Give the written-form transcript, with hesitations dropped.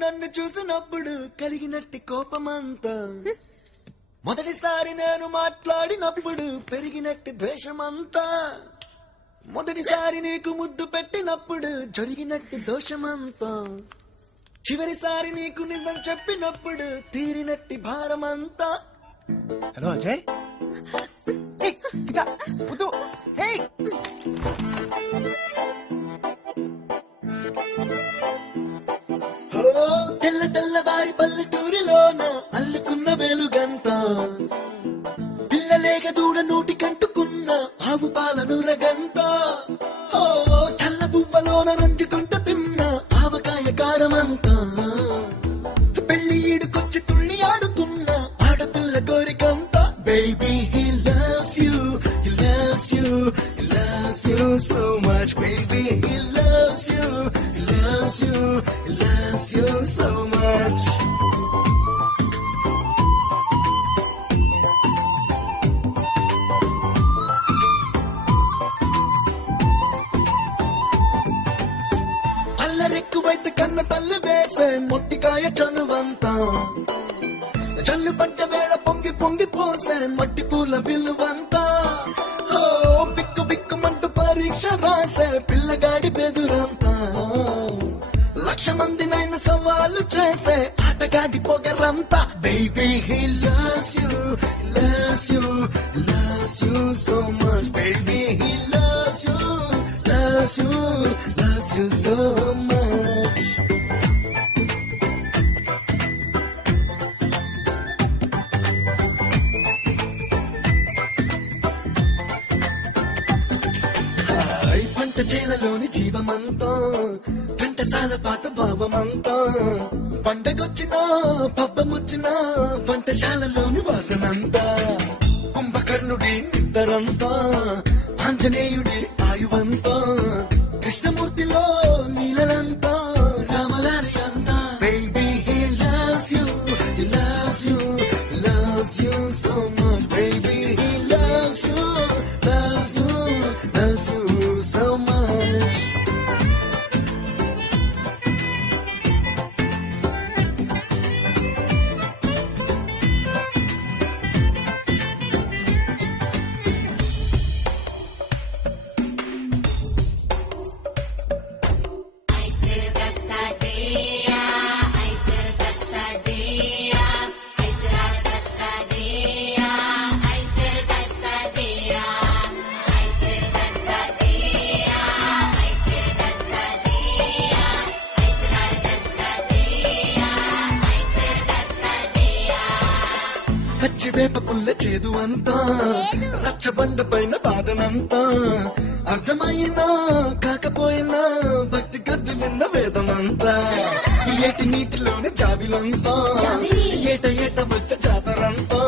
నన్ను చూసినప్పుడు కలిగినట్టి కోపమంతా మొదటిసారి నేను మాట్లాడినప్పుడు పెరిగినట్టి ద్వేషమంతా మొదటిసారి నీకు ముద్దు పెట్టినప్పుడు జరిగినట్టి దోషమంతా చివరిసారి నీకు నిజం చెప్పినప్పుడు తీరినట్టి భారమంతా. హలో అజయ్, తెల్ల తెల్లవారి పల్లెటూరిలోన అల్లుకున్న వెలుగంతా పిల్లలేక దూడ నోటి కంటుకున్న ఆవు పాలను రగంతా చల్ల బువ్వలోన రంజుకుంట తిన్న ఆవకాయ కారమంతా పెళ్లి ఈడుకొచ్చి తుళ్ళి ఆడుతున్న ఆడపిల్ల కోరికంతా. Baby, he loves you, he loves you, he loves you so much. Baby, he loves you, he loves you, he loves you so much. అల్లరెక్కువైతే కన్న తల్లి వేసే మొట్టికాయ చనువంతా జల్లు పడ్డ వేళ పొంగి పొంగి పోసే మట్టి పూల విలువంతా బిక్కు బిక్కుమంటూ పరీక్ష రాసే పిల్లగాడి బెదురంతా లక్ష మందినైన సవాలు చేసే ఆటగాడి పొగరంతా. Baby, he loves you, he loves you, he loves you so much. Baby, he loves you, loves you, loves you so much. పంట చేలలోని జీవమంతా ఘంటసాల పాట భావమంతా పండగొచ్చినా పబ్బమొచ్చినా వంటశాలలోని వాసనంతా కుంభకర్ణుడి నిద్దరంతా ఆంజనేయుడి ఆయువంతా కృష్ణమూర్తిలో నీలనంతా రామలారి అంతా. Baby, he loves you, he loves you, he loves you so much. Baby, he loves you, loves you, loves you so much. పచ్చివేప పుల్ల చేదు అంతా రచ్చబండ పైన బాధనంతా అర్థమైనా కాకపోయినా భక్తి గద్దు నిన్న వేదనంతా ఏటి నీటిలోని జాబిలంతా ఏట ఏట వచ్చే జాతరంతా